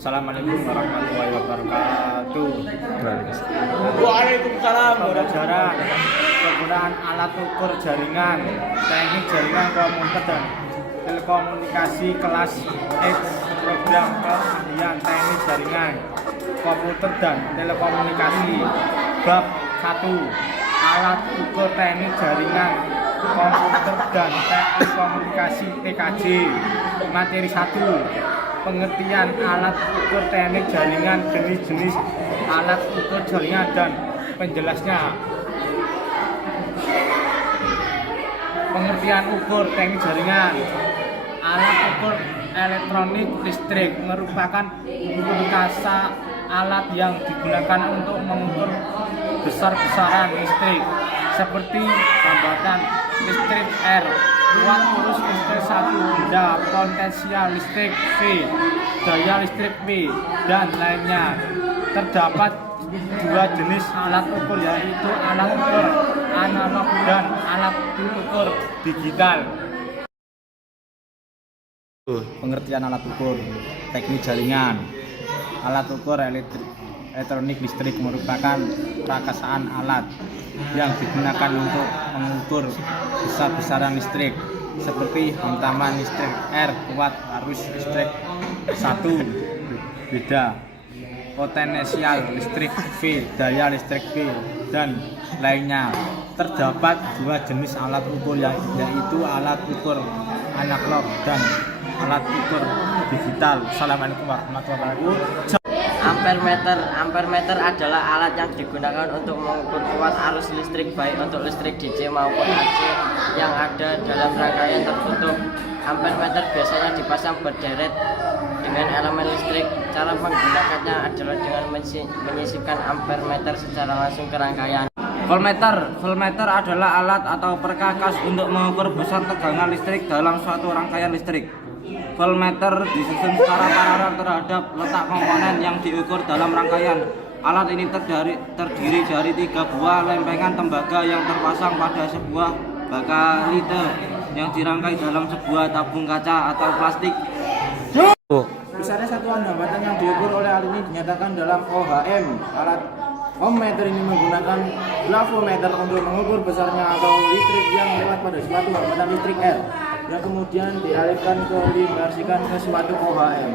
Assalamualaikum warahmatullahi wabarakatuh. Waalaikumsalam. Pembelajaran penggunaan alat ukur jaringan, teknik jaringan komputer dan telekomunikasi kelas X, program keahlian teknik jaringan komputer dan telekomunikasi. Bab 1. Alat ukur teknik jaringan komputer dan telekomunikasi TKJ. Materi 1. Pengertian alat ukur teknik jaringan, jenis-jenis alat ukur jaringan dan penjelasnya. Pengertian ukur teknik jaringan. Alat ukur elektronik listrik merupakan perkasa alat yang digunakan untuk mengukur besar-besaran listrik seperti hambatan listrik R, kuat arus listrik 1, benda potensial listrik V, daya listrik V, dan lainnya. Terdapat dua jenis alat ukur, yaitu alat ukur analog dan alat ukur digital. Pengertian alat ukur teknik jaringan. Alat ukur elektronik listrik merupakan perakasaan alat yang digunakan untuk mengukur besar-besaran listrik seperti hantaman listrik R, kuat arus listrik 1, beda potensial listrik V, daya listrik V, dan lainnya. Terdapat dua jenis alat ukur, yaitu alat ukur analog dan alat ukur digital. Assalamualaikum warahmatullahi wabarakatuh. Ampermeter adalah alat yang digunakan untuk mengukur kuat arus listrik, baik untuk listrik DC maupun AC yang ada dalam rangkaian tertutup. Ampermeter biasanya dipasang berderet dengan elemen listrik. Cara menggunakannya adalah dengan menyisipkan ampermeter secara langsung ke rangkaian. Voltmeter adalah alat atau perkakas untuk mengukur besar tegangan listrik dalam suatu rangkaian listrik. Voltmeter disusun secara paralel terhadap letak komponen yang diukur dalam rangkaian. Alat ini terdiri dari 3 buah lempengan tembaga yang terpasang pada sebuah bakalite yang dirangkai dalam sebuah tabung kaca atau plastik. Besarnya satuan hambatan yang diukur oleh alat ini dinyatakan dalam OHM. Alat ohmmeter ini menggunakan grafometer untuk mengukur besarnya atau listrik yang lewat pada suatu hambatan listrik R, yang kemudian dialihkan diversikan ke suatu OHM.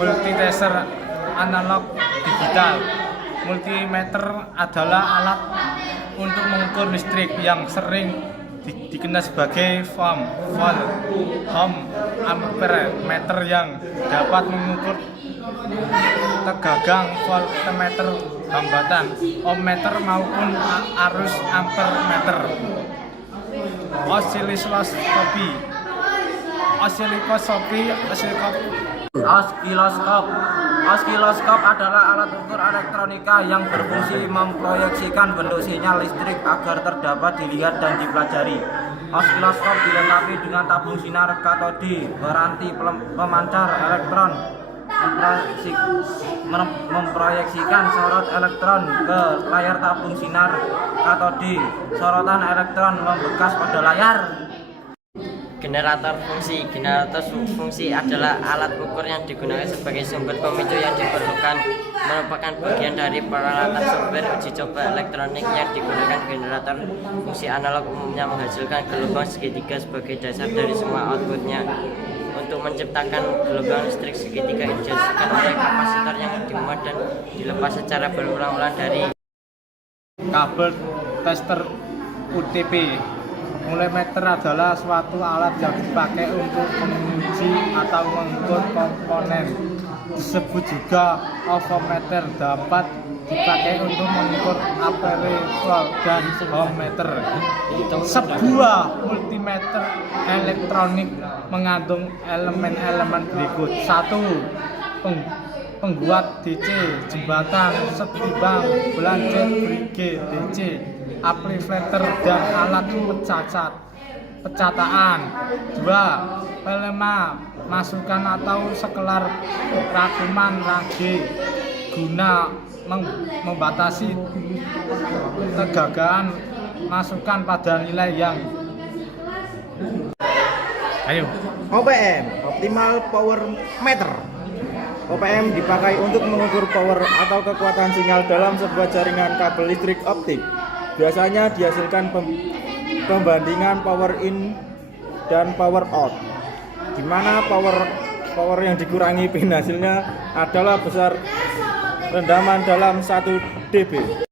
Multitester analog digital. Multimeter adalah alat untuk mengukur listrik yang sering dikenal sebagai volt, ampermeter yang dapat mengukur tegangan voltmeter, hambatan ohmmeter maupun arus ampermeter. Osiloskop adalah alat ukur elektronika yang berfungsi memproyeksikan bentuk sinyal listrik agar dapat dilihat dan dipelajari. Osiloskop dilengkapi dengan tabung sinar katode beranti pemancar elektron, memproyeksikan sorot elektron ke layar tabung sinar katode. Sorotan elektron membekas pada layar. Generator fungsi adalah alat ukur yang digunakan sebagai sumber pemicu yang diperlukan, merupakan bagian dari peralatan sumber uji coba elektronik yang digunakan. Generator fungsi analog umumnya menghasilkan gelombang segitiga sebagai dasar dari semua outputnya. Untuk menciptakan gelombang listrik segitiga ini dihasilkan oleh kapasitor yang dimuat dan dilepas secara berulang-ulang dari kabel tester UTP. Multimeter adalah suatu alat yang dipakai untuk menguji atau mengukur komponen. Disebut juga ohmmeter, dapat dipakai untuk mengukur ampermeter dan ohmmeter. Sebuah multimeter elektronik mengandung elemen-elemen berikut. 1. Pembuat DC, jembatan, setimbang, belancet, brige, DC, amplifier dan alat pecataan. 2. Pelema, masukan atau sekelar rangkuman ragi guna membatasi tegangan masukan pada nilai yang OPM, Optimal Power Meter. OPM dipakai untuk mengukur power atau kekuatan sinyal dalam sebuah jaringan kabel listrik optik. Biasanya dihasilkan pembandingan power in dan power out, di mana power yang dikurangi pin hasilnya adalah besar rendaman dalam 1 dB.